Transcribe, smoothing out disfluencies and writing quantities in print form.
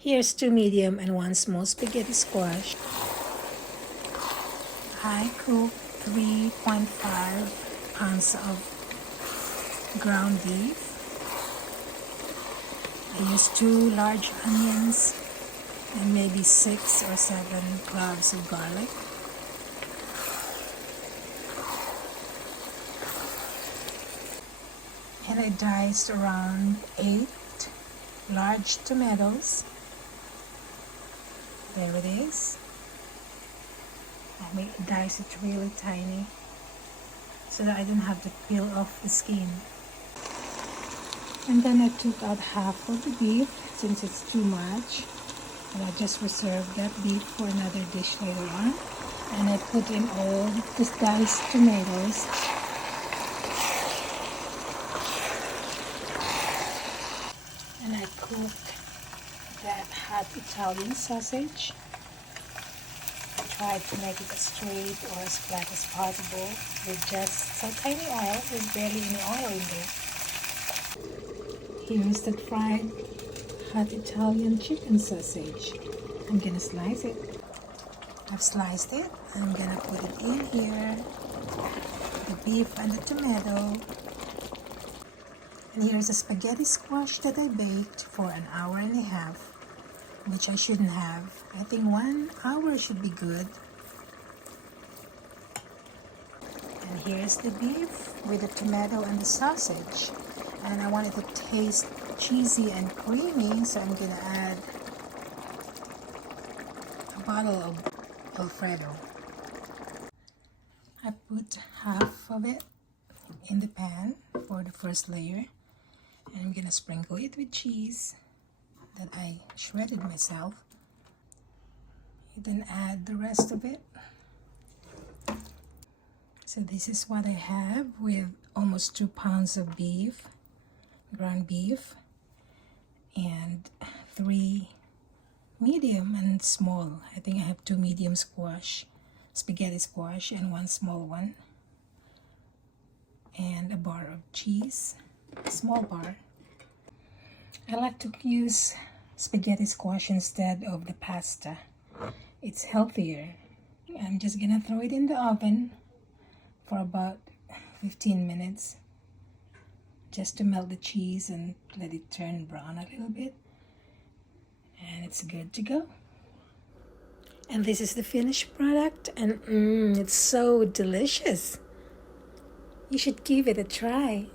Here's 2 medium and 1 small spaghetti squash. I cooked 3.5 pounds of ground beef. I used 2 large onions and maybe 6 or 7 cloves of garlic. And I diced around 8 large tomatoes. There it is. I dice it really tiny so that I don't have to peel off the skin. And then I took out half of the beef since it's too much. And I just reserved that beef for another dish later on. And I put in all the diced tomatoes. And I cooked that hot Italian sausage. I tried to make it as straight or as flat as possible with just so tiny oil. There's barely any oil in there. Here is the fried hot Italian chicken sausage. I'm gonna slice it. I've sliced it. I'm gonna put it in here. The beef and the tomato. And here's a spaghetti squash that I baked for an hour and a half, which I shouldn't have. I think 1 hour should be good. And here's the beef with the tomato and the sausage. And I want it to taste cheesy and creamy, so I'm gonna add a bottle of Alfredo. I put half of it in the pan for the first layer, and I'm gonna sprinkle it with cheese that I shredded myself. You then add the rest of it. So this is what I have with almost 2 pounds of beef, ground beef, and 3 medium and small. I think I have 2 medium spaghetti squash, and 1 small one, and a bar of cheese, a small bar. I like to use spaghetti squash instead of the pasta. It's healthier. I'm just gonna throw it in the oven for about 15 minutes just to melt the cheese and let it turn brown a little bit, and it's good to go. And this is the finished product, and it's so delicious. You should give it a try.